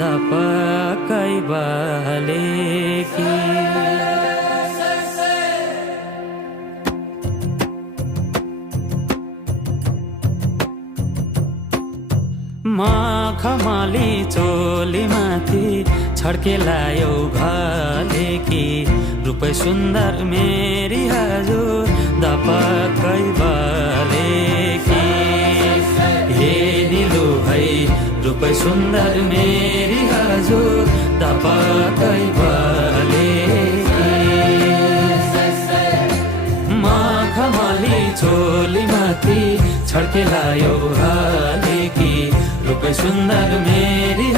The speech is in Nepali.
दपकै बालेकी मखमली चोली माथि छड्केलायो घलेकी रूपै सुन्दर मेरी हजुर दपकै बालेकी हे निलु है रूपै सुन्दर मेरी हजुर दपकै बालेकी मखमली चोली माथि छड्केलायो घलेकी रूपै सुन्दर मेरी